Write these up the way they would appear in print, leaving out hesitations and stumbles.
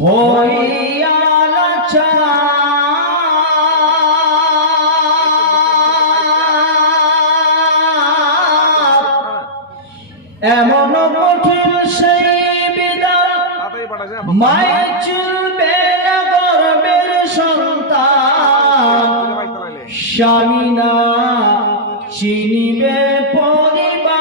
হইয়া লাচার এমন কঠিন সেই বিদাত মায়ের চুলবে না গর্বের সন্তান স্বামী না চিনিবে পরিবার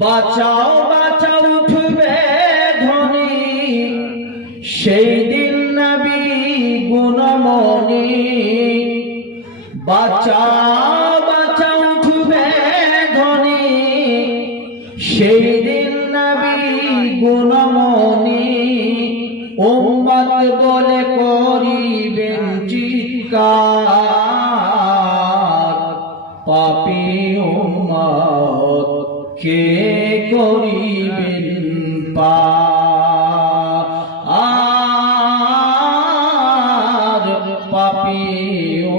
বাঁচাও বাঁচাও উঠবে ধ্বনি সেই দিন নবী গুণমণি বাঁচাও বাঁচাও উঠবে ধ্বনি সেই দিন নবী গুণমণি উম্মত বলে করিবেন চিৎকার পাপী উম্মত কে করিবেন পার পাপী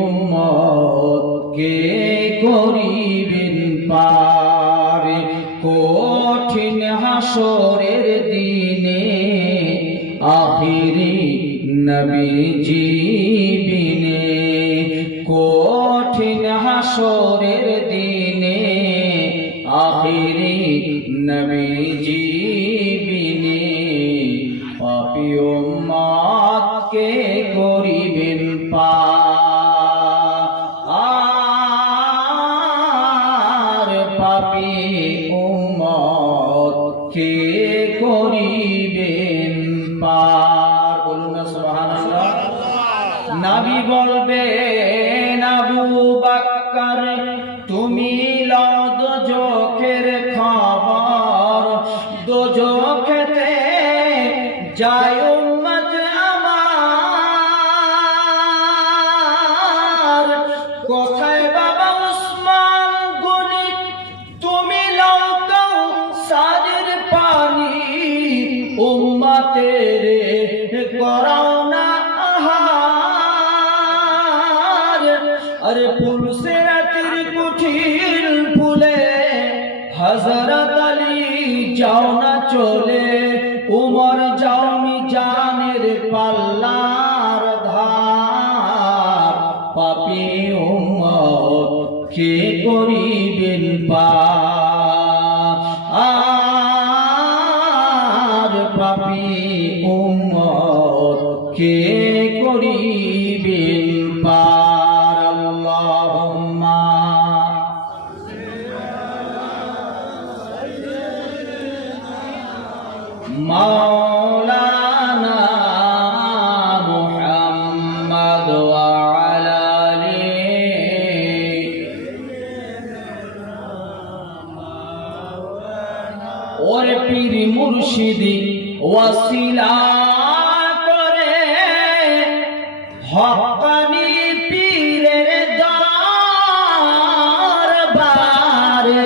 উম্মত কে করিবেন পার কঠিন হাসরের দিনে আখিরি নবীজি বিনে কঠিন হাসরের দিনে আখিরি নবীজি বিনে পাপী উম্মত কে করিবেন পার পাপী উম্মত কে করিবেন পার বলুন না সুবহানাল্লাহ নবী বলবেন আবু বকর তুমি লও দোজখের খবর দোজখেতে যায় উম্মত আমার কোথায় বাবা উসমান গনি তুমি লও কাউসারের পানি উম্মতের করাও না আহার আরে পুলসিরাতের কুঠির ফুলে হযরত আলী যাও না চলে উমর যাও মিজানের পাল্লার ধার পাপী উম্মত কে করিবেন পার পাপী উম্মত কে করিবেন পার আল্লাহুম্মা মাওলানা মুহাম্মদ ওয়া আলা আলিহি ওরে পীর মুর্শিদি ওয়াসিলা করে হক্কানি পীরের দরবারে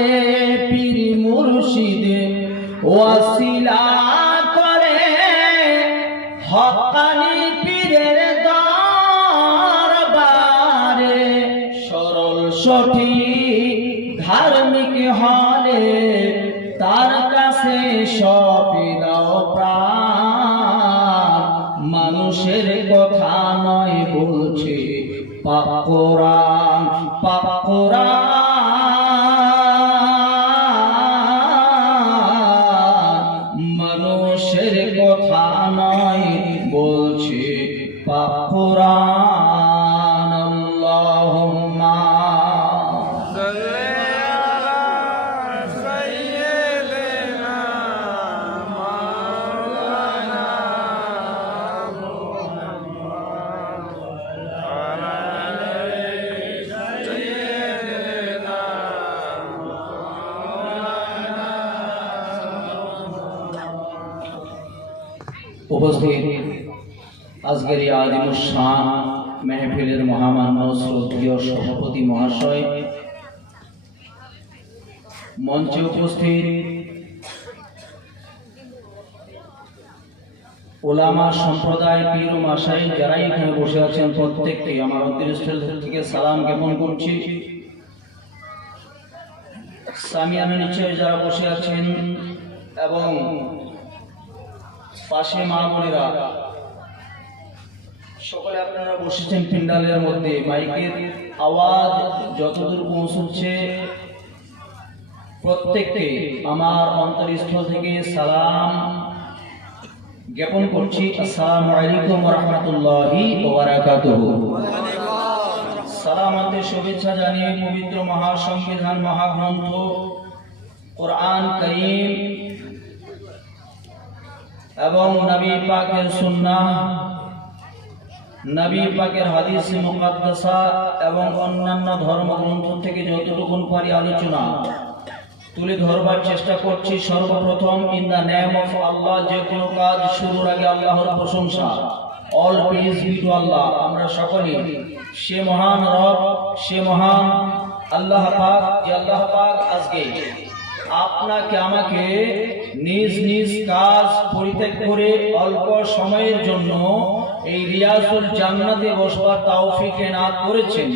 পীর মুর্শিদি ওয়াসিলা করে হক্কানি পীরের দরবারে সরল সঠিক ধার্মিক হলে তার কাছে সপে দাও প্রাণ মানুষের কথা নয় বলছে পাপ কোরআন পাপ কোরআন মানুষের কথা নয় বলছে পাপ কোরআন আল্লাহুম্মা উপস্থিত আজকের এই আদিমুসান মেহফিলের মহামান্য শ্রদ্ধেয় সভাপতি মহাশয়, মঞ্চে উপস্থিত ওলামা সম্প্রদায় পীর ও মাশায়েখ যারা এখানে বসে আছেন প্রত্যেককে আমার অন্তরস্থল থেকে সালাম জ্ঞাপন করছি। সামিয়ানা নিচে যারা বসে আছেন এবং পাশে মা বোনেরা সকলে আপনারা বসেছেন প্যান্ডেলের মধ্যে, মাইকের আওয়াজ যতদূর পৌঁছচ্ছে প্রত্যেককে আমার অন্তরস্থল থেকে সালাম জ্ঞাপন করছি। আসসালামু আলাইকুম ওয়া রাহমাতুল্লাহি ওয়া বারাকাতুহু। সালামাতে শুভেচ্ছা জানিয়ে পবিত্র মহাসংবিধান মহাগ্রন্থ কোরআন কারীম এবং নবী পাকের সুন্নাহ, নবী পাকের হাদিস মুকাদ্দাসা এবং অন্যান্য ধর্মগ্রন্থ থেকে যতটুকু পারি আলোচনা তুলে ধরবার চেষ্টা করছি। সর্বপ্রথম ইন দ্য নেম অফ আল্লাহ, যে কোনো কাজ শুরুর আগে আল্লাহর প্রশংসা, অল প্রেজ বি টু আল্লাহ। আমরা সকলে সে মহান রব, সে মহান আল্লাহ পাক, যে আল্লাহ পাক আজকে আপনাকে আমাকে নিজ নিজ কাজ পরিত্যাগ করে অল্প সময়ের জন্য এই রিয়াজুল জান্নাতে বসবার তৌফিক এনায়েত করেছেন।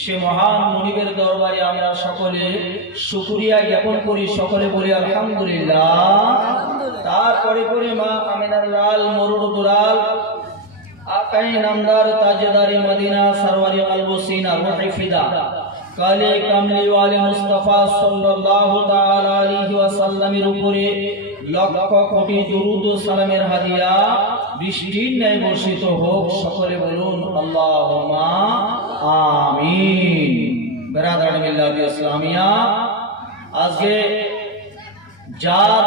সে মহান মুনিবের দরবারে আমরা সকলে শুকরিয়া জ্ঞাপন করি, সকলে বলি আলহামদুলিল্লাহ। তারপরে পরে মা আমিনার লাল মরুর দুলাল আকাই নামদার তাজদারে মদিনা সরওয়ারে কলব সিনা রূহে ফিদা কালে কামলি ওয়ালে মুস্তাফা সাল্লাল্লাহু তাআলা আলাইহি ওয়াসাল্লামের উপরে লক্ষ কোটি দুরূদ ও সালামের হাদিয়া বৃষ্টির ন্যায় বর্ষিত হোক। সকলে বলুন আল্লাহুম্মা আমিন। বিরাদরান মিল্লাত ইসলামিয়া, আজকে যার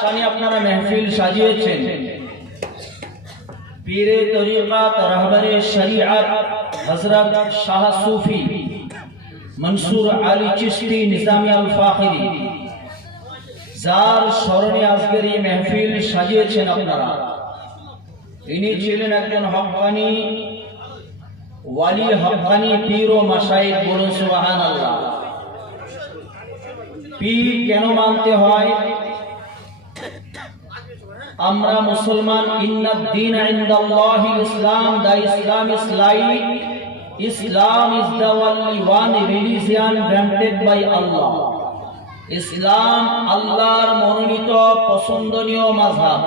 শানে আপনারা মেহফিল সাজিয়েছেন, পীরে তরিকাত রাহবারে শরীয়ত হযরত শাহ সুফি মনসুর আলী চিশতি নিজামী আল ফাখিরি, যার স্মরণে আজকের এই মেহফিল সাজিয়েছেন আপনারা, তিনি ছিলেন একজন হক্কানি ওয়ালি, হক্কানি পীর ও মাশায়েখ। বলুন সুবহানাল্লাহ। পীর কেন মানতে হয়? আমরা মুসলমান, ইন্নাদ দীন ইনদাল্লাহিল ইসলাম, the Islam is light, Islam is the only one religion granted by Allah. ইসলাম আল্লাহর মনোনীত পছন্দনীয় মাযহাব।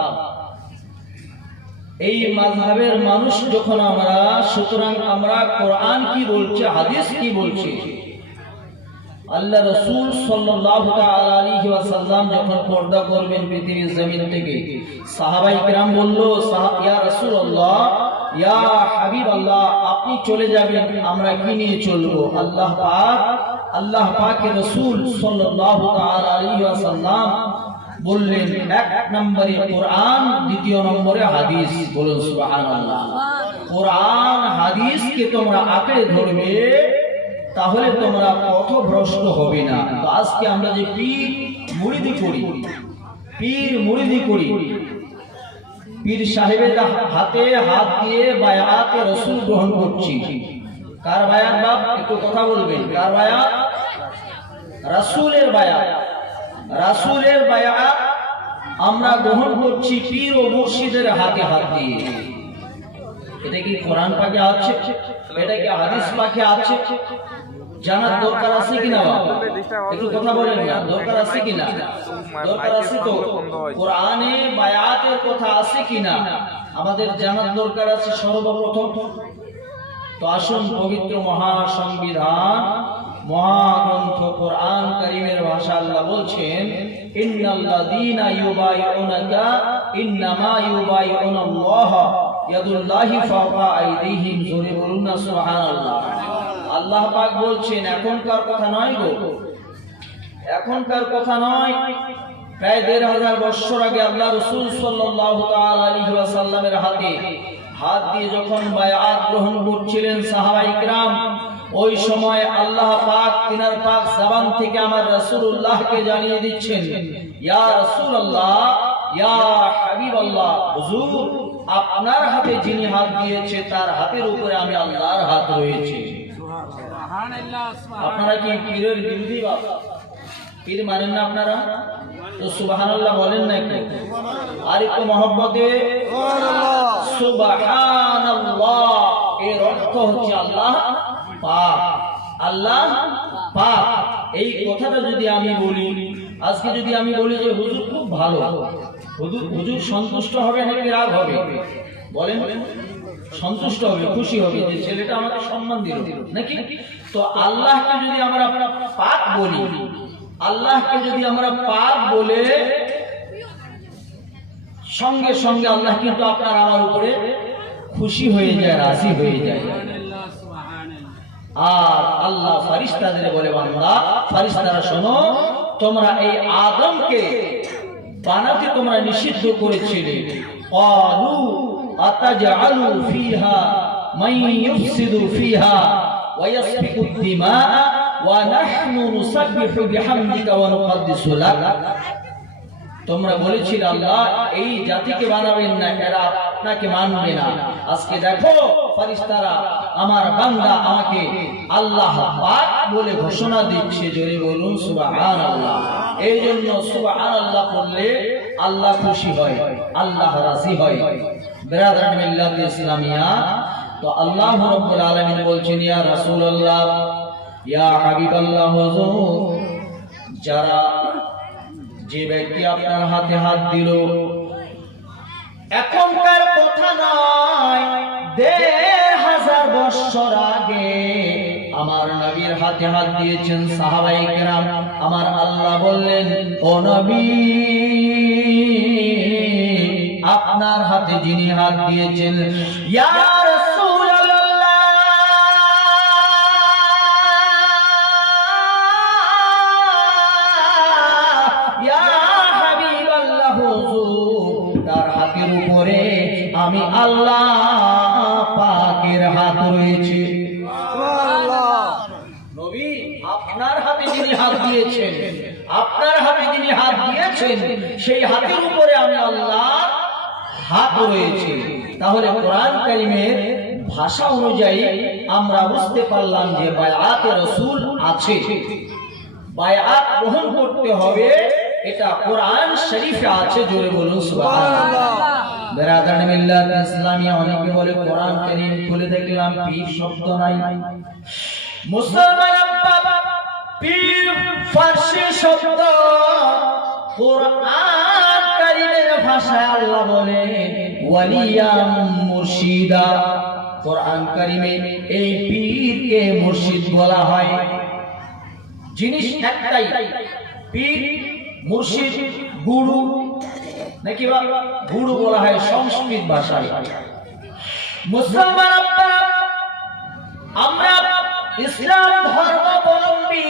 এই মাযহাবের মানুষ যখন আমরা, সুতরাং আমরা কোরআন কি বলছে, হাদিস কি বলছে, আল্লাহ রাসূল সাল্লাল্লাহু তাআলা আলাইহি ওয়াসাল্লাম যখন পর্দা করবেন পৃথিবীর জমিন থেকে, সাহাবায়ে কেরাম বলল, ইয়া রাসূলুল্লাহ, ইয়া হাবিবাল্লাহ, আপনি চলে যাবেন, আমরা কি নিয়ে চলবো? আল্লাহ পাকের রাসূল সাল্লাল্লাহু তাআলা আলাইহি ওয়াসাল্লাম বললেন, এক নম্বরে কোরআন, দ্বিতীয় নম্বরে হাদিস। বলুন সুবহানাল্লাহ। কোরআন হাদিসকে তোমরা আঁকড়ে ধরবে, তাহলে তোমরা পথভ্রষ্ট হবে না। তো আজকে আমরা যে পীর মুরিদি করি, পীর সাহেবের হাতে হাত দিয়ে বায়াতে রাসূল গ্রহণ করছি। কার বায়াত বাপ? একটু কথা বলবেন। কার বায়াত? রাসূলের বায়াত। রাসূলের বায়াত আমরা গ্রহণ করছি পীর ও মুর্শিদের হাতে হাত দিয়ে। এটা কি কোরআন পাকে আছে? এটা কি হাদিস পাকে আছে? জানার দরকার আছে কিনা বাবা? একটু কথা বলেন না, দরকার আছে কিনা? দরকার আছে তো। কোরআনে বায়াতের কথা আছে কিনা আমাদের জানার দরকার আছে সর্বপ্রথম। তো আসুন, পবিত্র মহাসংবিধান মহাগ্রন্থ কোরআন কারীমের ভাষা আল্লাহ বলছেন, ইন্নাল্লাযীনা ইউবাইউনাকা ইন্নামা ইউবাইউনাল্লাহ ইয়াদুল্লাহি ফাওকা আইদিহিম। জোরে বলুন না সুবহানাল্লাহ। আল্লাহ পাক বলছেন, এখনকার কথা নয় গো, এখনকার কথা নয়। প্রায় ১৫০০ বছর আগে আল্লাহ রাসূল সাল্লাল্লাহু তাআলা আলাইহি ওয়াসাল্লামের হাতে হাত দিয়ে যখন বায়াত গ্রহণ করছিলেন সাহাবায়ে কেরাম, ওই সময় আল্লাহ পাক তিনার পাক জবান থেকে আমার রাসূলুল্লাহকে জানিয়ে দিচ্ছেন, ইয়া রাসূলুল্লাহ, ইয়া হাবিবাল্লাহ, হুজুর আপনার হাতে যিনি হাত দিয়েছে তার হাতের উপরে আমি আল্লাহর হাত রয়েছে। আপনারা কি পীরের বিরোধী? পীর মানেন না আপনারা? তো সুবহানাল্লাহ বলেন না একটু, আর একটু মহব্বতে সুবহানাল্লাহ। এর অর্থ হচ্ছে আল্লাহ পাক, আল্লাহ পাক। এই কথাটা যদি আমি বলি, আজকে যদি আমি বলি যে হুজুর খুব ভালো, হুজুর সন্তুষ্ট হবে নাকি রাগ হবে? বলেন, সন্তুষ্ট হবে, খুশি হবে যে ছেলেটা আমাকে সম্মান দিল নাকি? তো আল্লাহকে যদি আমরা পাক বলি, আল্লাহকে যদি আমরা পাক বলে সঙ্গে সঙ্গে আল্লাহ কিন্তু আপনার আমার উপরে খুশি হয়ে যায়, রাজি হয়ে যায়। আর আল্লাহ ফারিস্তাদের বলে, বান্দা ফারিস্তারা শোনো, তোমরা এই আদমকে বানাতে তোমরা নিষিদ্ধ করেছিলে। ক্বালু আতাজআলু ফিহা মান ইউফসিদু ফিহা ওয়া ইয়াসফিকু দিমা ওয়া নাহনু নুসাব্বিহু বিহামদিকা ওয়া নুকদ্দিসু লাক। তোমরা বলেছিলে আল্লাহ এই জাতিকে বানাবেন না, এরা আপনাকে মানবে না। আজকে দেখো ফেরেশতারা আমার বান্দা আমাকে আল্লাহ পাক বলে ঘোষণা দিচ্ছে। জোরে বলুন সুবহানাল্লাহ। এই জন্য সুবহানাল্লাহ বললে আল্লাহ খুশি হয়, আল্লাহ রাজি হয়। বিরাদরান মিল্লাত ইসলামিয়া, তো আল্লাহ রাব্বুল আলামিন বলছেন, ইয়া রাসূলুল্লাহ, ইয়া হাবিবাল্লাহ, হুজুর, যারা যে ব্যক্তি আপনার হাতে হাত দিল, এখনকার কথা নয়, ১৫০০ বছর আগে আমার নবীর হাতে হাত দিয়েছেন সাহাবায়ে কেরাম। আমার আল্লাহ বললেন, ও নবী, আপনার হাতে যিনি হাত দিয়েছেন, ইয়া আমি আল্লাহ পাকের হাত রয়েছে। নবী, আপনার হাতে যিনি হাত দিয়েছেন, আপনার হাতে যিনি হাত দিয়েছেন, সেই হাতের উপরে আমি আল্লাহ হাত রয়েছে। তাহলে কোরআন কারীমের ভাষা অনুযায়ী আমরা বুঝতে পারলাম যে বায়াতে রাসূল আছে, বায়াত গ্রহণ করতে হবে, এটা কোরআন শরীফে আছে। জোরে বলুন সুবহানাল্লাহ। বিরাদরান মিল্লাত ইসলামিয়া, অনেকে বলে কোরআন কারীম খুলে দেখলাম পীর শব্দ নাই। মুসলমান বাবা, পীর ফারসি শব্দ, কোরআন কারীমের ভাষায় আল্লাহ বলে ওয়ালিয়াম মুর্শিদা। কোরআন কারীমে এই পীরকে মুর্শিদ বলা হয়। জিনিস একটাই, পীর মুর্শিদ গুরু নাকি বাবা, গুরু বলা হয় সংস্কৃত ভাষায়। মুসলমান আমরা ইসলাম ধর্মাবলম্বী,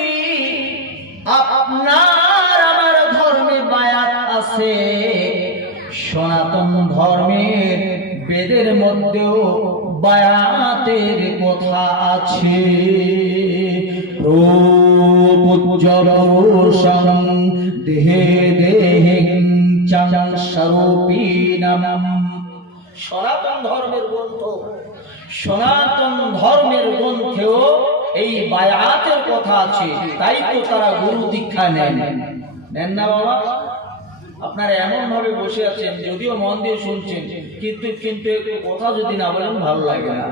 আপনার আমার ধর্মে বায়াত আছে। সনাতন ধর্মের বেদের মধ্যেও বায়াতের কথা আছে। প্রপূজ্যবর্ষং দেহে দেহে সনাতন ধর্মের গ্রন্থ, সনাতন ধর্মের গ্রন্থেও এই বায়াতের কথা আছে। তাই তো তারা গুরু দীক্ষা নেন না বাবা। আপনারা এমন ভাবে বসে আছেন, যদিও মন দিয়ে শুনছেন, কিন্তু একটু কথা যদি না বলেন ভালো লাগে না।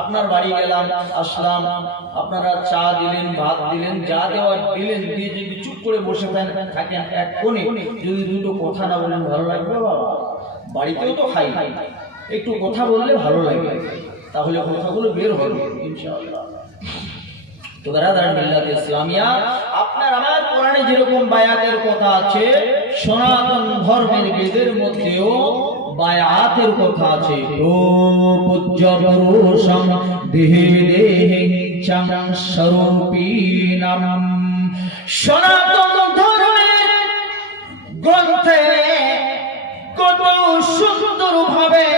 আপনার বাড়ি গেলাম, আসলাম, আপনারা চা দিলেন, ভাত দিলেন, যা দেওয়ার দিলেন, দিয়ে যদি চুপ করে বসে থাকেন এক কোণে, যদি দুটো কথা না বলেন ভালো লাগবে বাবা? বাড়িতেও তো খাই, একটু কথা বললে ভালো লাগে, তাহলে কথাগুলো বের হবে ইনশাআল্লাহ। তো বিরাদরান মিল্লাত ইসলামিয়া, আপনার আমার কোরআনে যেরকম বায়াতের কথা আছে, সনাতন ধর্মের বেদের মধ্যেও বায়াতের কথা আছে। প্রপূজ্যবর্ষং দেহে দেহে স্বরূপিণাম। সনাতন ধর্মের গ্রন্থে কত সুন্দর ভাবে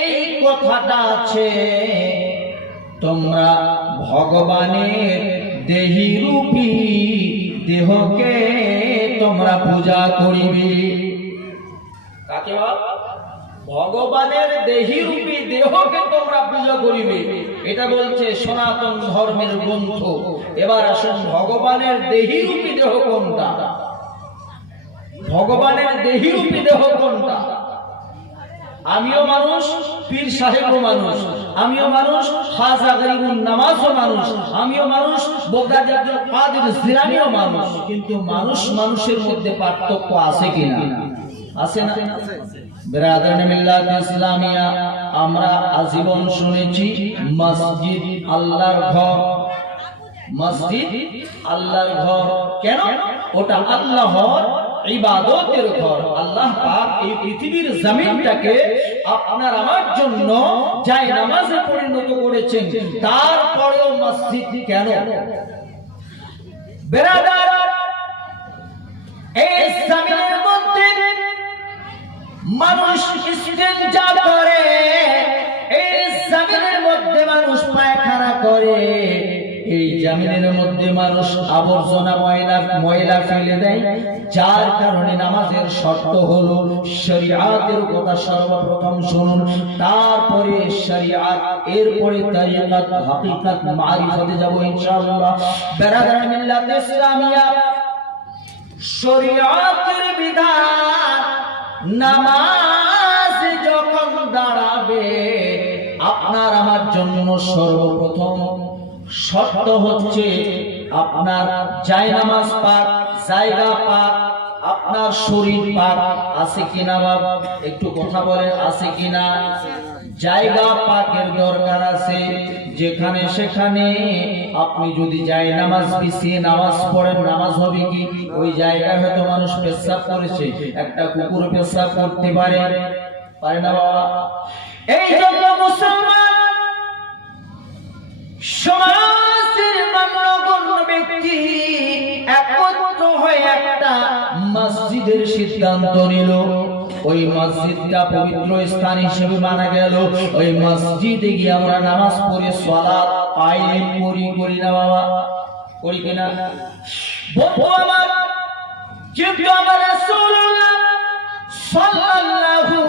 এই কথাটা আছে, তোমরা ভগবানের দেহি রূপী দেহকে তোমরা পূজা করিবে। কাকে বলে? ভগবানের দেহি রূপী দেহকে তোমরা পূজা করিবে, এটা বলছে সনাতন ধর্মের গ্রন্থ। এবার আসুন, ভগবানের দেহি রূপী দেহ কোনটা? ভগবানের দেহি রূপী দেহ কোনটা? আমিও মানুষ, পীর সাহেবও মানুষ, আমিও মানুষ, খাজা গরিবুন নামাজও মানুষ, আমিও মানুষ, বগদাদ আব্দুল কাদের জিলানীও মানুষ। কিন্তু মানুষ মানুষের মধ্যে পার্থক্য আছে কিনা? আছে না? বিরাদরানে মিল্লাত ইসলামিয়া, আমরা আজীবন শুনেছি মসজিদ আল্লাহর ঘর, মসজিদ আল্লাহর ঘর। কেন? ওটা আল্লাহর ইবাদতের ঘর। আল্লাহ পাক এই পৃথিবীর জমিনটাকে আপনার আমার জন্য যায় নামাজে পরিণত করেছেন। তারপরেও মসজিদ কেন? বেরাদার, এই জমিনের মধ্যে মানুষ ইস্তেঞ্জা করে, এই জমিনের মধ্যে মানুষ পায়খানা করে, এই জমিনের মধ্যে মানুষ আবর্জনা ময়লা ফেলে দেয়। যার কারণে নামাজের শর্ত হলো শরীয়তের কথা সর্বপ্রথম শুনুন, তারপরে শরীয়ত, এরপরে তরিকত, হাকিকত, মারিফতে যাব ইনশাআল্লাহ। বিরাদরানে মিল্লাত ইসলামিয়া, শরীয়তের বিধান নামাজ যখন দাঁড়াবে, আপনার আমার জন্য সর্বপ্রথম শর্ত হচ্ছে আপনার জায়নামাজ পাক, জায়গা পাক, আপনার শরীর পাক আছে কিনা? বাবা একটু কথা বলেন, আছে কিনা? জায়গা পাকের দরকার আছে। যেখানে সেখানে আপনি যদি জায়নামাজ বিছিয়ে নামাজ পড়েন, নামাজ হবে কি? ওই জায়গায় হয়তো মানুষ পেশাব করেছে, একটা কুকুর পেশাব করতে পারে না বাবা। এই জন্য মুসলমান সমাজের মান্যগণ্য ব্যক্তি একত্র হয়ে একটা মসজিদের সিদ্ধান্ত নিল। ওই মসজিদটা পবিত্র স্থান হিসেবে মানা গেল। ওই মসজিদে গিয়ে আমরা নামাজ পড়ে সালাত কায়েম করি না বাবা? করি কিনা বন্ধু আমার? কিন্তু আমার রাসূলুল্লাহ সাল্লাল্লাহু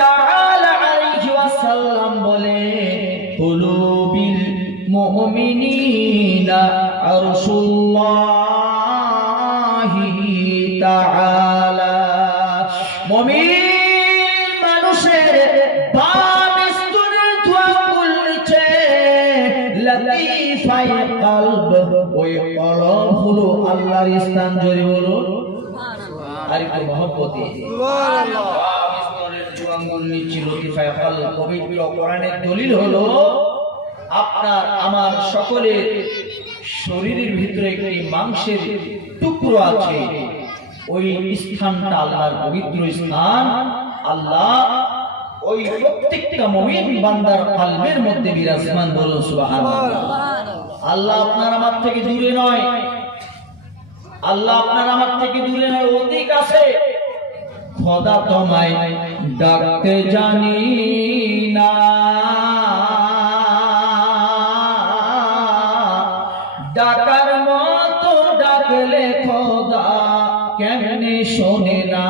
তাআলা আলাইহি ওয়াসাল্লাম বলে, কুলুবিল মুমিনিনা আরশুল্লাহি তাআলা। মুমিন মানুষের বাম স্তনের ধোয়া খুলছে, লতিফায়ে কলব, ওই কলব হলো আল্লাহর স্থান। জোরে বলুন আর একটু মহব্বতে সুবহানাল্লাহ। বাম স্তনের ধোয়া খুলছে, লতিফায়ে কলব। পবিত্র কোরআনের দলিল হলো আপনার আমার সকলের শরীরের ভিতরে একটি মাংসের টুকরো আছে, ওই স্থানটা আল্লাহর পবিত্র স্থান। আল্লাহ ওই প্রত্যেকটা মুমিন বান্দার কলবের মধ্যে বিরাজমান। বলুন সুবহানাল্লাহ। আল্লাহ আপনার আমার থেকে দূরে নয়, আল্লাহ আপনার আমার থেকে দূরে নয়, অতি কাছে। খোদা তোমায় ডাকতে জানি না, ডাকার মতো ডাকলে খোদা কেমনে শোনে না।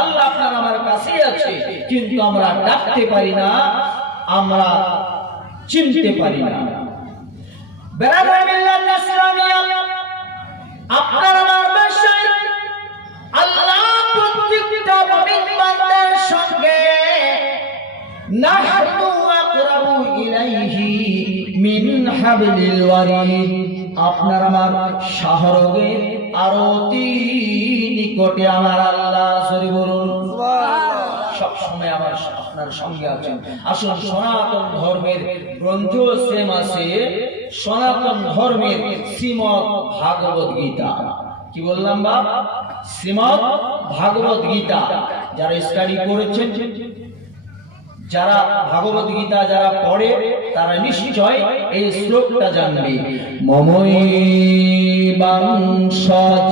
আল্লাহ আপনার আমার কাছেই আছে, কিন্তু আমরা ডাকতে পারি না, আমরা চিনতে পারি না। বিরাদরানে মিল্লাত ইসলামিয়া, আপনার আমার বাসায় আল্লাহ প্রত্যেকটা মুমিন বান্দার সঙ্গে নাহনু আকরাবু ইলাইহি মিন হাবলিল ওয়ারিদ, আপনার আমার শাহরগের আরো অতি নিকটে আমার আল্লাহ। সরি বলুন সব সময় আমার আপনার সঙ্গে আছেন। আসুন, সনাতন ধর্মের গ্রন্থ সেম আছে, সনাতন ধর্মের শ্রীমদ ভাগবত গীতা। কি বললাম বাপ? শ্রীমদ ভাগবত গীতা। যারা স্টাডি করেছেন, যারা ভাগবত গীতা যারা পড়ে, তারা নিশ্চয় এই শ্লোকটা জানবে। মমৈবাংশ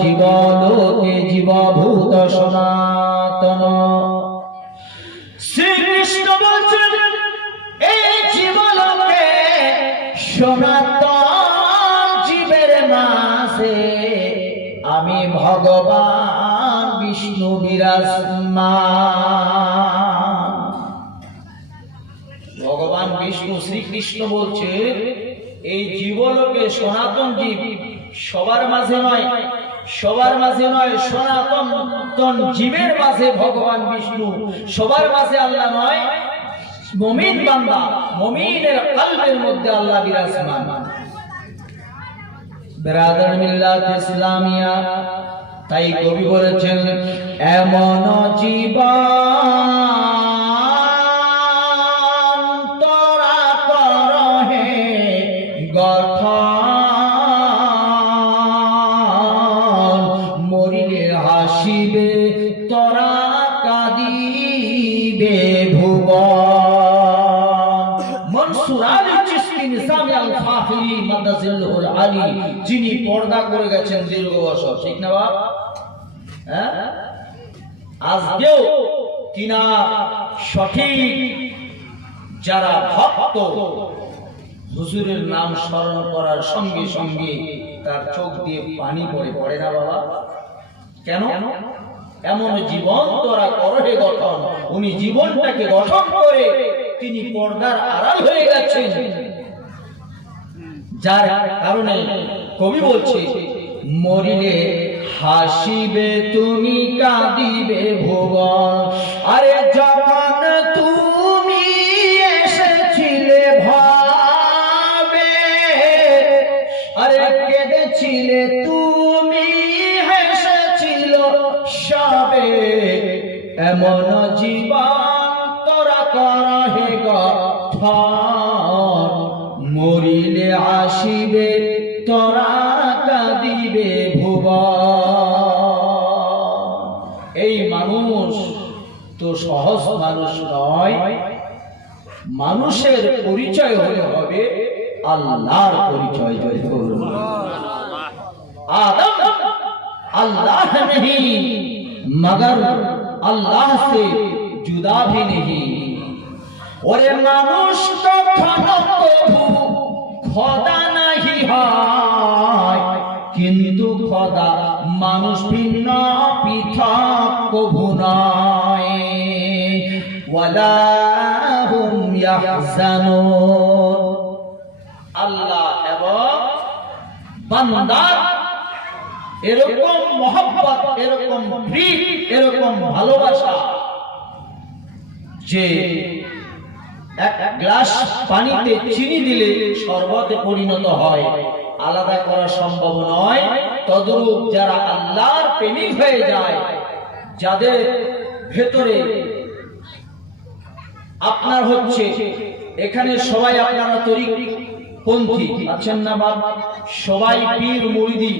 জীবলোকে জীবভূত সনাতন। শ্রীকৃষ্ণ বলছেন, এই জীবলোকে সনাতন জীবের মাঝে আমি ভগবান বিষ্ণু বিরাজমান। ভগবান বিষ্ণু শ্রীকৃষ্ণ বলছে, এই জীবলোকে সনাতন জীব সবার মাঝে নয়, সবার মাঝে নয়, সনাতন জীবের মাঝে ভগবান বিষ্ণু, সবার মাঝে আল্লাহ নয়, মুমিন বান্দা, মুমিনের কলবের মধ্যে আল্লাহ বিরাজমান। বিরাদার মিল্লাত ইসলামিয়া, তাই কবি বলেছেন এমন জীবন তোরা কর হে গঠন, মরিলে হাসিবে তোরা কাঁদিবে ভুবন। মনসুর আলী চিশতি নিজামে আল ফাখিরি মাদাজিল্লুল আলী, যিনি পর্দা করে গেছেন দীর্ঘ বছর, ঠিক না বাপ? আজকেও কিনা সঠিক যারা ভক্ত, হুজুরের নাম স্মরণ করার সঙ্গে সঙ্গে তার চোখ দিয়ে পানি পড়ে না বাবা? কেন? এমন জীবন তোরা করহে গঠন, উনি জীবনটাকে গঠন করে তিনি পর্দার আড়াল হয়ে গেছেন, যার কারণে কবি বলছে মরিলে হাসিবে তুমি কাঁদিবে ভুবন। আরে যখন তুমি এসেছিলে ভাবে, আরে কেঁদেছিলে তুমি, হেসেছিল সবে, এমন জীবন তোরা করা হে গঠন, মরিলে আসিবে তোরা কাঁদিবে ভুবন। এই মানুষ তো সহজ মানুষ নয়, মানুষের পরিচয় হলে হবে আল্লাহর পরিচয়। জয় করুন। आदम अल्लाह नहीं मगर अल्लाह से जुदा भी नहीं। और মানুষ কখনো প্রভু খোদা नहीं হয়, কিন্তু খোদা মানুষ ভিন্ন পৃথক প্রভু নয়। ওয়ালা হুম ইয়াহজানুন। আল্লাহ এবং বান্দার এরকম মহব্বত, এরকম প্রেম, এরকম ভালোবাসা যে এক গ্লাস পানিতে চিনি দিলে শরবতে পরিণত হয়, আলাদা করা সম্ভব নয়। তদ্রূপ যারা আল্লাহর প্রেমিক হয়ে যায়, যাদের ভেতরে আপনার হচ্ছে, এখানে সবাই আপনারা তরিকপন্থী আছেন না বাপ? সবাই পীর মুরিদি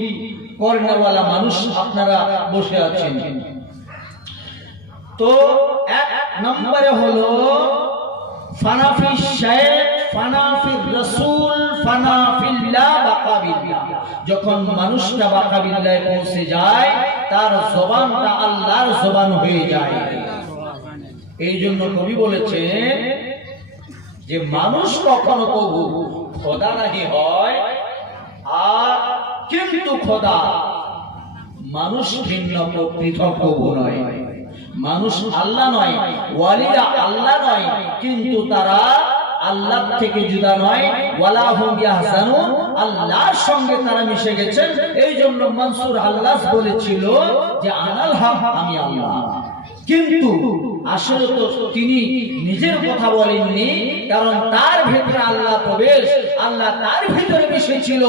করনেওয়ালা মানুষ আপনারা বসে আছেন। তো এক নম্বরে হলো ফানাফি শাইখ, ফানাফি রাসূল, ফানাফিল্লাহ, বাকাবিল্লাহ। যখন মানুষটা বাকাবিল্লাহে পৌঁছে যায়, তার জবানটা আল্লাহর জবান হয়ে যায়। এই জন্য কবি বলেছেন যে মানুষ কখনো কবু খোদা নাহি হয়, আর কিন্তু খোদা মানুষ ভিন্ন পৃথক কবু নয়। মানুষ আল্লাহ নয়, ওয়ালিরা আল্লাহ নয়, কিন্তু তারা আল্লাহ থেকে জুদা নয়। ওয়ালা হুম ইয়াহজানুন, আল্লাহর সঙ্গে তারা মিশে গেছেন। এই জন্য মনসুর আল্লাহ বলেছিল যে আনাল হক, আমি আল্লাহ। কিন্তু আসলে তো তিনি নিজের কথা বলেননি, কারণ তার ভিতরে আল্লাহ প্রবেশ, আল্লাহ তার ভিতরে মিশেছিল,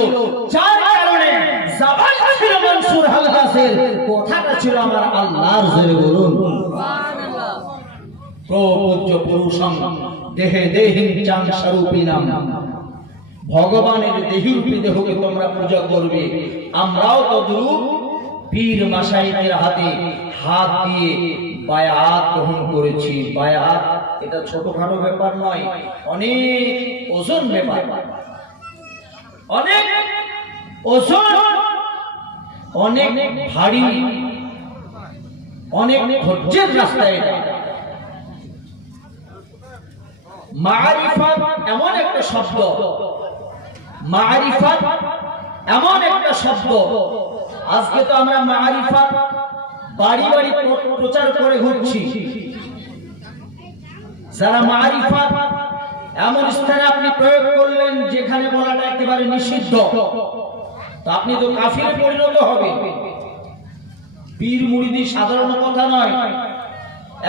যার কারণে জবান ছিল মনসুর আল্লাহের, কথাটা ছিল আমার আল্লাহর। জোরে বলুন সুবহানাল্লাহ। প্রপূজ্য পুরুষং দেহে দেহিং চাং স্বরূপিনাম, ভগবানের দেহরূপী দেহকে তোমরা পূজা করবে। আমরাও তদ্রূপ পীর মাশায়েখের হাতে হাত দিয়ে বায়াত গ্রহণ করেছি। বায়াত এটা ছোটখাটো ব্যাপার নয়, অনেক ওজন ব্যাপার, অনেক ওজন, অনেক ভারী, অনেক ধৈর্যের রাস্তা এটা। মারিফাত এমন একটা শব্দ, মারিফাত এমন একটা শব্দ, আজকে তো আমরা মারিফাত বাড়ি বাড়ি প্রচার করে ঘুরছি। যারা মারিফাত এমন স্থানে আপনি প্রয়োগ করলেন যেখানে বলাটা একেবারে নিষিদ্ধ, তো আপনি তো কাফিরে পরিণত হবেন। পীর মুরিদি সাধারণ কথা নয়,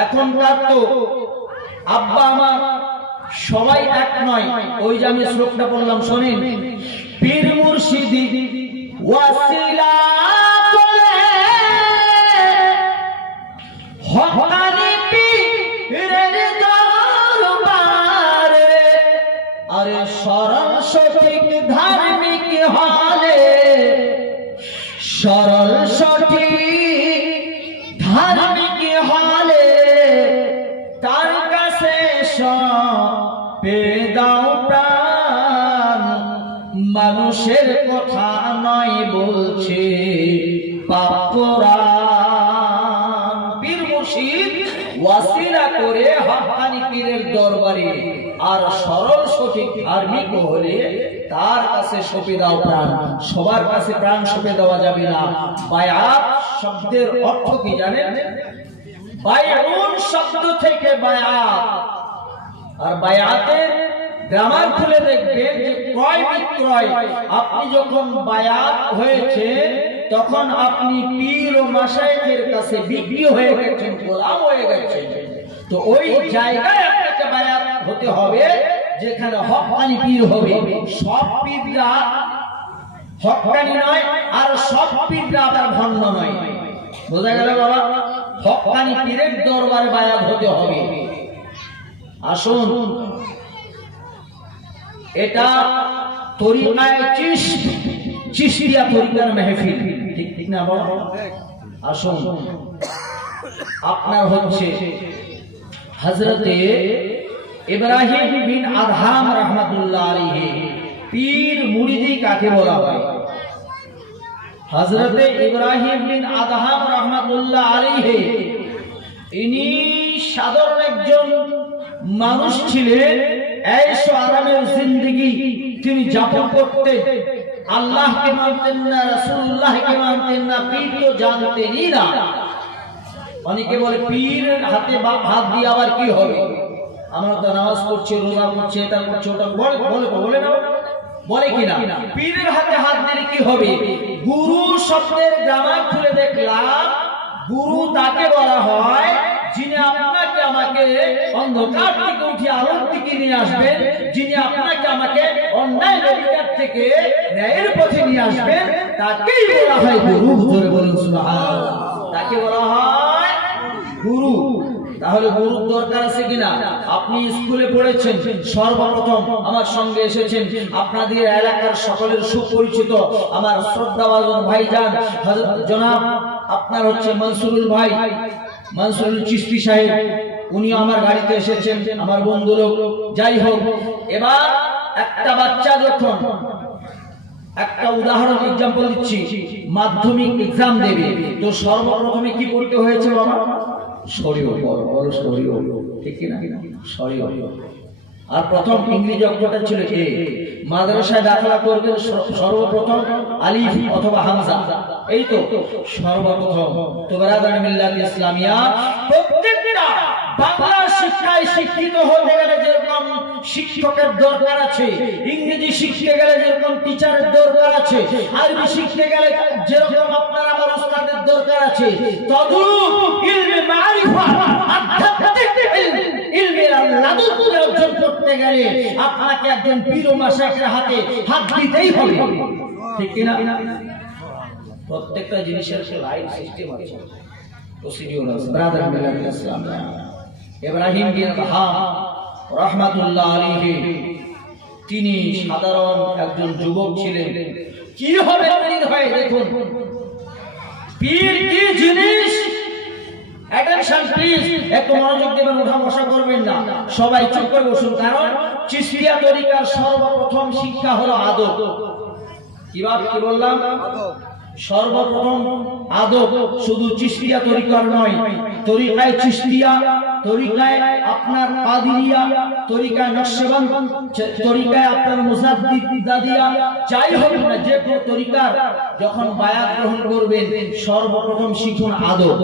এখনকার তো আব্বা আমার সবাই এক নয়। ওই যে আমি শ্লোকটা পড়লাম শোনেন, পীর মুর্শিদি ওয়াসিলা করে হকানি পীরের দরবারে, আরে সরল সঠিক ধার্মিক হলে, সরল সঠিক ধার্মিক হলে তার কাছে পেদাও প্রাণ। মানুষের কথা নয় বলছে পাপ কোরআন। পীর মুর্শিদ ওয়াসিলা করে হক্কানি পীরের দরবারে, আর সরল সঠিক ধার্মিক হলে তার কাছে সঁপে দাও প্রাণ। সবার কাছে প্রাণ সঁপে দেওয়া যাবে না। বায়াত শব্দের অর্থ কি জানেন? বায়উন শব্দ থেকে বায়াত, আর বায়াতের গ্রামার খুলে দেখবেন যে ক্রয় বিক্রয়। আপনি যখন বায়াত হয়েছে তখন আপনি পীর ও মাশায়েখের কাছে বিক্রি হয়ে গেছেন, গোলাম হয়ে গেছেন। তো ওই জায়গায় আপনাকে বায়াত হতে হবে যেখানে হক্কানি পীর হবে। সব পীররা হক্কানি নয়, আর সব পীররা আবার ভণ্ড নয়। বোঝা গেল বাবা? হক্কানি পীরের দরবারে বায়াত হতে হবে। আসুন, এটা তরিকায় চিশতিয়া তরিকার মেহফিল, ঠিক না বাবা? আসুন, আপনার হচ্ছে হযরতে ইব্রাহিম বিন আদহাম রাহমাতুল্লাহ আলাইহি। পীর মুরিদি কাকে বলা হয়? হযরতে ইব্রাহিম বিন আদহাম রাহমাতুল্লাহ আলাইহি ইনি সাধারণ একজন মানুষ ছিলেন। ऐशो आरामेर जिंदगी তিনি যাপন করতেন। আল্লাহকে মানতেন না, রাসূলুল্লাহকে মানতেন না, পীর তো জানতেনই না। অনেকে বলে পীর হাতে হাত দিয়ে আবার কি হবে? আমরা তো নামাজ পড়ছি, রোজা করছি, এটা করছি, ওটা বলে না, বলে কিনা? পীরের হাতে হাত দিলে কি হবে? গুরু শব্দের গ্রামার খুলে দেখলাম, গুরু তাকে বলা হয় যিনি আপনাকে আমাকে অন্ধকার থেকে উঠে আলোর দিকে নিয়ে আসবেন, যিনি আপনাকে আমাকে অন্যায় নৈতিকতার থেকে ন্যায়ের পথে নিয়ে আসবেন, তাকেই বলা হয় গুরু। জোরে বলুন সুবহানাল্লাহ। তাকে বলা হয় গুরু। তাহলে গুরুর দরকার আছে কিনা? আপনি স্কুলে পড়েছেন, সর্বপ্রথম আমার সঙ্গে এসেছেন আপনাদের এলাকার সকলের সুপরিচিত আমার শ্রদ্ধাভাজন ভাইজান হযরত জনাব আপনার হচ্ছে মনসুরুল ভাই, মনসুরুল চিশতি সাহেব। উনি আমার গাড়িতে এসেছেন, আমার বন্ধু লোক। যাই হোক, এবার একটা বাচ্চা যখন, একটা উদাহরণ এক্সাম্পল দিচ্ছি, মাধ্যমিক এক্সাম দেবে, তো সর্বপ্রথমে কি পড়তে হয়েছে বাবা? শরীয়ত। বড় শরীয়ত, ঠিক কি না? শরীয়ত। আর প্রথম ইংরেজি অক্ষরটা ছিল এ। মাদ্রাসায় দাখিলা করবেন সর্বপ্রথম আলিফ অথবা হামজা, এই তো সর্বপ্রথম। তো বারাদার মিল্লাত ইসলামিয়া প্রত্যেকটা বাংলা শিক্ষায় শিক্ষিত হতে গেলে যেরকম শিক্ষকের দরকার আছে, ইংরেজি শিখতে গেলে যেরকম টিচারের দরকার আছে, আরবি শিখতে গেলে যেরকম আপনার আমার উস্তাদের দরকার আছে, তদ্রূপ ইলমে মারিফা, আধ্যাত্মিক ইলমে লাদুন অর্জন করতে গেলে আপনাকে একজন পীর ও মাশায়েখের হাতে হাত দিতেই হবে, ঠিক কি না? প্রত্যেকটা জিনিসের লাইন সিস্টেম আছে, প্রসিডিউর আছে। ব্রাদার মিলাদ ইসলাম ইব্রাহিম বিন আদহাম রাহমাতুল্লাহ আলাইহি, তিনি সাধারণ একজন যুবক ছিলেন। কি হবে পীর হয়ে? দেখুন পীর কি জিনিস। অ্যাটেনশন প্লিজ, একটু মনোযোগ দিবেন, উঠা বসা করবেন না, সবাই চুপ করে বসুন। কারণ চিশতিয়া তরিকার সর্বপ্রথম শিক্ষা হলো আদব। কি বললাম? সর্বপ্রথম আদব। শুধু চিশতিয়া তরিকার নয়, তরিকায় চিশতিয়া, তরিকায় আপনার কাদিরিয়া, তরিকায় নকশবন্দ, তরিকায় আপনার মুজাদ্দিদিয়া, যাই হোক না, যে কোনো তরিকার যখন বায়াত গ্রহণ করবেন সর্বপ্রথম শিখুন আদব।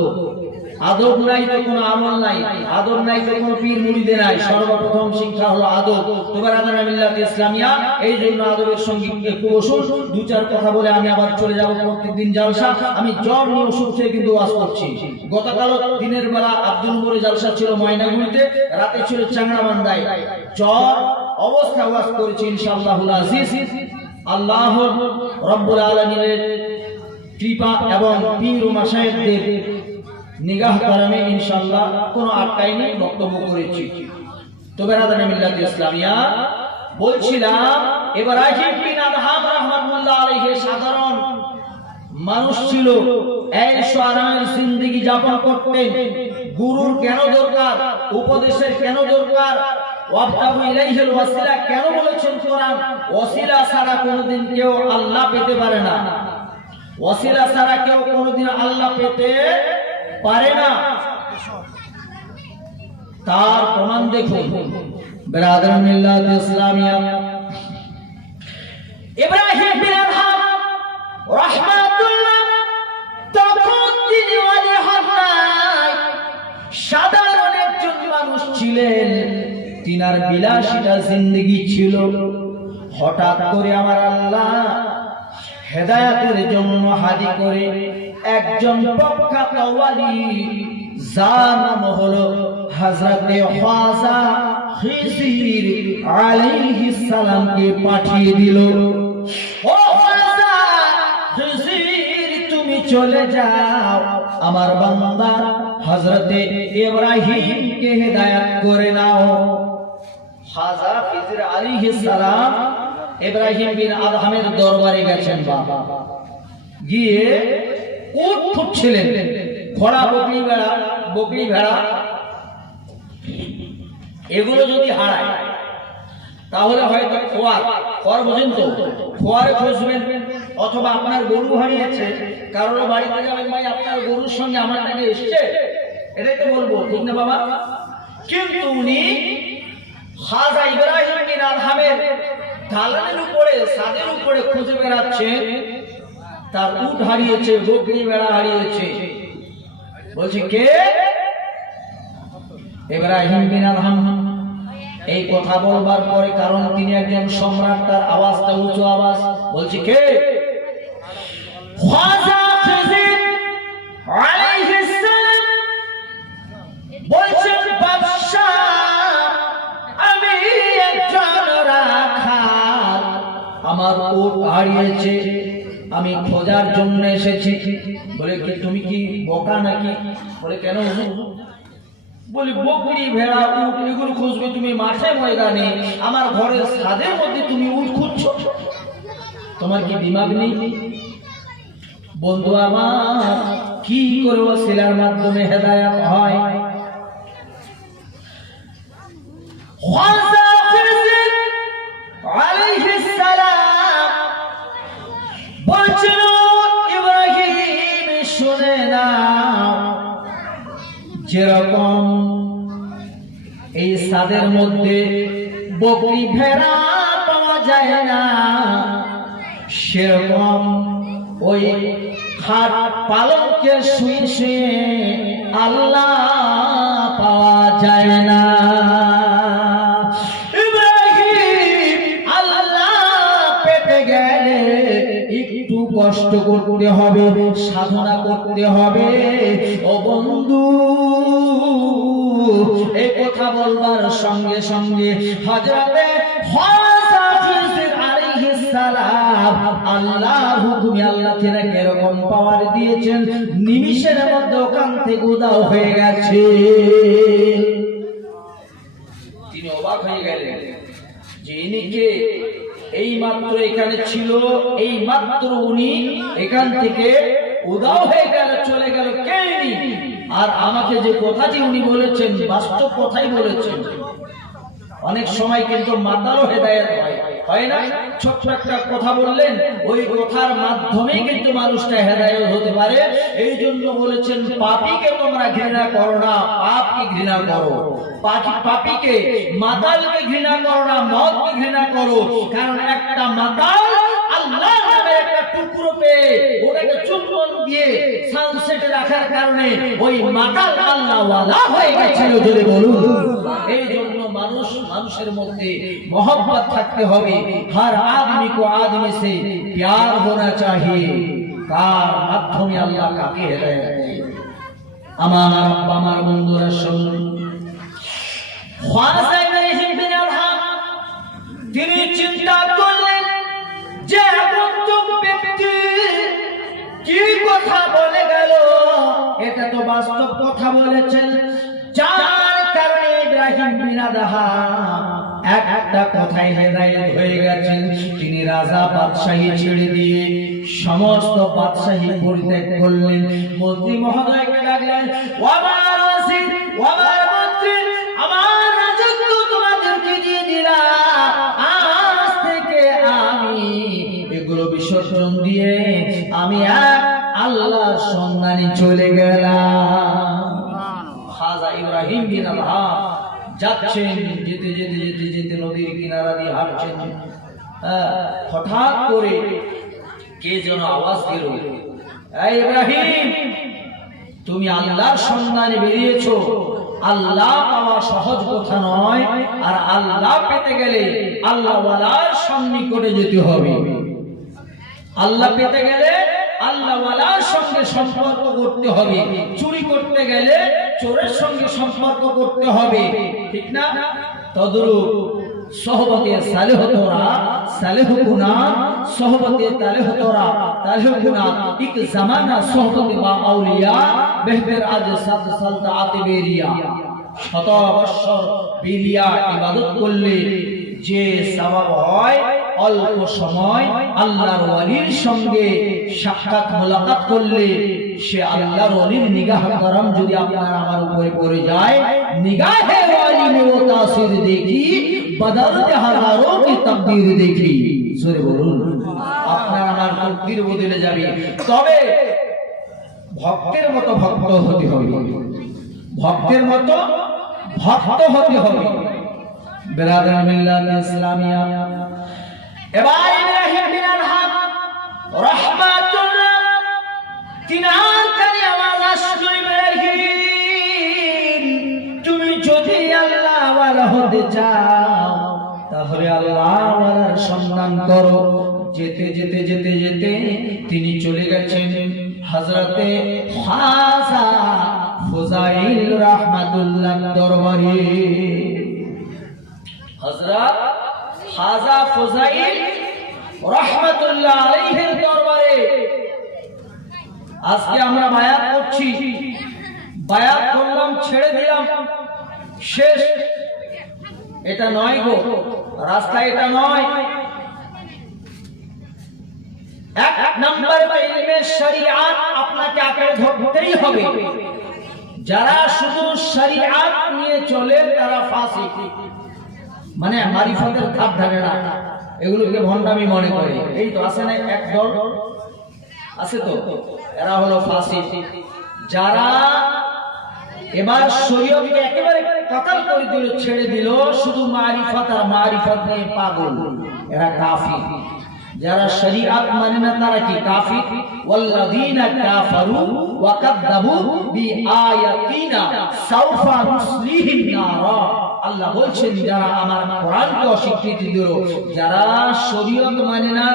আদব নাই তো কোনো আমল নাই, আদব নাই তো কোনো পীর মুরিদে নাই। সর্বপ্রথম শিক্ষা হলো আদব। তোবার আদানা মিল্লাত ইসলামিয়া, এই জন্য আদবের সঙ্গে একটু ওষুধ দু চার কথা বলে আমি আবার চলে যাব প্রত্যেকদিন জালসা। আমি জ্বর নিয়ে ওষুধ খেয়ে কিন্তু ওয়াজ করছি। গতকাল দিনের বেলা আব্দুল মোরে জালসা ছিল ময়নাগুড়িতে, রাতে ছিল চাংড়াবান্ধায়। জ্বর অবস্থা ওয়াজ করেছি ইনশাআল্লাহুল আজিজ। আল্লাহ রব্বুল আলামিনের কৃপা এবং পীর ও মাশায়েখদের নিগাহ করমে ইনশাআল্লাহ কোনো আটকাই নেই, বক্তব্য করেছি। তো বেরাদানে মিল্লাত ইসলামিয়া বলছিলাম, ইব্রাহিম বিন আদহাম রাহমাতুল্লাহ আলাইহি সাধারণ মানুষ ছিল, এইশো আরামের জিন্দেগি যাপন করতেন। গুরুর কেন দরকার, উপদেশের কেন দরকার, ওয়াবতাগু ইলাইহিল ওয়াসিলা কেন বলেছেন কোরআন? ওয়াসিলা ছাড়া কোনোদিন কেউ আল্লাহ পেতে পারে না, ওয়াসিলা ছাড়া কেউ কোনোদিন আল্লাহ পেতে পারে না। তার প্রমাণ দেখুন বিরাদর মিল্লাত ইসলামিয়া। ইব্রাহিম বিন আদহাম রাহমাতুল্লাহ তখন তিনি ওয়ালি হন নাই, সাধারণ একজন মানুষ ছিলেন। তিনার বিলাসিতা জিন্দেগি ছিল। হঠাৎ করে আমার আল্লাহ হেদায়েতের জন্য হাদি করে একজন প্রখ্যাত ওয়ালি, যার নাম হলো হযরতে খ্বাজা খিজির আলাইহিস সালামকে পাঠিয়ে দিল। ও খ্বাজা খিজির, তুমি চলে যাও, আমার বান্দা হযরতে ইব্রাহিমকে হেদায়েত করে নাও। খ্বাজা খিজির আলাইহিস সালাম ইব্রাহিম বিন আদহামের দরবারে গেছেন। বাবা গিয়ে উট ফুটছিলেন, ঘোড়া, বকরি ভেড়া এগুলো যদি হারায় তাহলে হয়তো খোয়ার বোঝেন তো, খোয়ারে খুঁজবেন। অথবা আপনার গরু হারিয়েছে, কারোর বাড়িতে যাবেন, ভাই আপনার গরুর সঙ্গে আমার নাকি এসছে, এটাই তো বলবো, ঠিক না বাবা? কিন্তু উনি খাজা ইব্রাহিম বিন আদহামের দালানের উপরে, ছাদের উপরে খুঁজে বেড়াচ্ছেন। তার উট হারিয়েছে, বকরি ভেড়া হারিয়েছে। বলছে কে? ইব্রাহিম বিন আদহাম। এই কথা বলবার পরে, কারণ তিনি একজন সম্রাট, তার আওয়াজটা উঁচু আওয়াজ, বলছে কে? খ্বাজা খিজির আলাইহিস সালাম বলছেন, বাদশা আমি একজন রাখাল, আমার উট হারিয়েছে, আমি খোঁজার জন্য এসেছি। বলে কি তুমি কি বোকা নাকি? বলে কেন? বলি বকরি ভেড়া উট এগুলো খুঁজবে তুমি মাঠে ময়দানে, আমার ঘরের ছাদের মধ্যে তুমি উট খুঁজছো? তোমার কি দিমাগ নেই? বন্ধু আমার, কি করে ওসিলার মাধ্যমে হেদায়েত হয়? খ্বাজা খিজির আলাইহিস সালাম বলছিল, ইব্রাহিম শুনে নাও, যেরকম এই ছাদের মধ্যে বকরি ভেড়া পাওয়া যায় না, সেরকম ওই খাট পালকে শুয়ে শুয়ে আল্লাহ পাওয়া যায় না। ইব্রাহিম আল্লাহ পেতে গেলে একটু কষ্ট করতে হবে, সাধনা করতে হবে। ও বন্ধু, এই কথা বলবার সঙ্গে সঙ্গে হযরতে খ্বাজা খিজির আলাইহিস সালাম আল্লাহর হুকুমে, আল্লাহ তিনাকে এরকম পাওয়ার দিয়েছেন, নিমিষের মধ্যে ওখান থেকে উধাও হয়ে গেছে। তিনি অবাক হয়ে গেলেন যে ইনি কে? এই মাত্র এখানে ছিল, এই মাত্র উনি এখান থেকে উধাও হয়ে গেল, চলে গেল, কে ইনি? আর আমাকে যে কথাটি উনি বলেছেন, বাস্তব কথাই বলেছেন। অনেক সময় কিন্তু মাতালও হেদায়েত হয় না? ছোট্ট একটা কথা বললেন, ওই কথার মাধ্যমে কিন্তু মানুষটা হেদায়েত হতে পারে। এই জন্য বলেছেন, পাপীকে তোমরা ঘৃণা করো না, পাপকে ঘৃণা করো। পাপীকে, মাতালকে ঘৃণা করো না, মদকে ঘৃণা করো। কারণ একটা মাতাল আল্লাহর নামে একটা টুকরো পেয়ে ওটাকে চুম্বন দিয়ে সানসেট রাখার কারণে ওই মাতাল আল্লাহওয়ালা হয়ে গেছিল যদি বলুন। এই জন্য মানুষের মধ্যে मोहब्बत থাকতে হবে। हर आदमी को आदमी से प्यार होना चाहिए। কার মাধ্যমে আল্লাহ কাকে হেদায়েত দেয়। আমার বন্ধুরা শুনুন, খ্বাজা ইব্রাহিম বিন আদহাম তিনি চিন্তা করলেন যে একজন ব্যক্তি কি কথা বলে গেল, এটা তো বাস্তব কথা বলেছেন, যার কারণে ইব্রাহিম বিন আদহাম একটা কথায় হেদায়েত হয়ে গেছেন। তিনি রাজা বাদশাহী ছেড়ে দিয়ে সমস্ত বাদশাহী পরিত্যাগ করলেন। মন্ত্রী মহোদয়কে ডাকলেন, ওয়াবার ওয়াসির, ওয়াবার মন্ত্রী, আমার রাজত্ব তোমাদেরকে দিয়ে দিলাম, আজ থেকে আমি এগুলো বিসর্জন দিয়ে আমি এক আল্লাহর সন্ধানে চলে গেলাম। খাজা ইব্রাহিম বিন আদহাম যাচ্ছেন, যেতে নদীর কিনারা দিয়ে হাঁটছেন। হঠাৎ করে কে যেন আওয়াজ দিল, এই ইব্রাহিম, তুমি আল্লাহর সন্ধানে বেরিয়েছো। আল্লাহ পাওয়া সহজ কথা নয়, আর আল্লাহ পেতে গেলে আল্লাহওয়ালার সন্নিকটে যেতে হবে। আল্লাহ পেতে গেলে আল্লাহওয়ালার সঙ্গে সম্পর্ক করতে হবে। চুরি করতে গেলে চোরের সঙ্গে সম্পর্ক করতে হবে, ঠিক না? তদরূপ সোহবতে সালেহ তোরা সালেহ গুনা, সোহবতে তালেহ তোরা তালেহ গুনা। এক জামানা সোহবতে বা আউলিয়া বেহতের আজ সাত সালতাআত বেরিয়া। 100 বছর বেরিয়া ইবাদত করলে যে সওয়াব হয়, অল্প সময় আল্লাহর ওয়ালির সঙ্গে সাক্ষাৎ মোলাকাত করলে সে আল্লাহর ওয়ালির নিগাহ করম যদি আপনার আমার উপরে পড়ে যায়, নিগাহে ওয়ালি में वो तासीर देखी, बदलते हजारों की तकदीर देखी। জোরে বলুন, আপনার আমার তকদীর বদলে যাবে। তবে ভক্তের মতো ভক্ত হতে হবে, ভক্তের মতো ভক্ত হতে হবে। বিরাদার মিল্লাত ইসলামিয়া, এবার ইব্রাহিম বিন আদহাম রাহমাতুল্লাহ তিনার কানে আওয়াজ আসলো, ইব্রাহিম, তুমি যদি আল্লাহওয়ালা হতে চাও তাহলে আল্লাহওয়ালার সন্ধান করো। যেতে যেতে যেতে যেতে তিনি চলে গেছেন হযরতে খাজা ফুজাইল রাহমাতুল্লাহ দরবারে। হযরত খাজা ফুজাইল রাহমাতুল্লাহ আলাইহির দরবারে আজকে আমরা বায়াত করছি। বায়াত করলাম, ছেড়ে দিলাম, শেষ। এটা নয় গো, রাস্তা এটা নয়। এক নম্বরে ইলমে শরিয়াত আপনাকে আঁকড়ে ধরতেই হবে। যারা শুধু শরিয়াত নিয়ে চলে তারা ফাসিক, মানে মারিফতের ধার ধারে না, এগুলোকে ভণ্ডামি মনে করে। এই তো আছে না এক দল আছে, তো এরা হলো ফাসিক। যারা এবার শরীয়তকে একেবারে কাতাল করে দিল, ছেড়ে দিল, শুধু মারিফত আর মারিফত নিয়ে পাগল, এরা কাফির। যারা শরিয়াত মানে না তারা কি কাফির। ওয়াল্লাযীনা কাফারু ওয়া কাযযাবু বিআয়াতিনা সাওফা নুসলিহিম নারা। আল্লাহ বলছেন যারা আমার কোরআনকে অস্বীকৃতি দিল, যারা শরীয়ত মানে না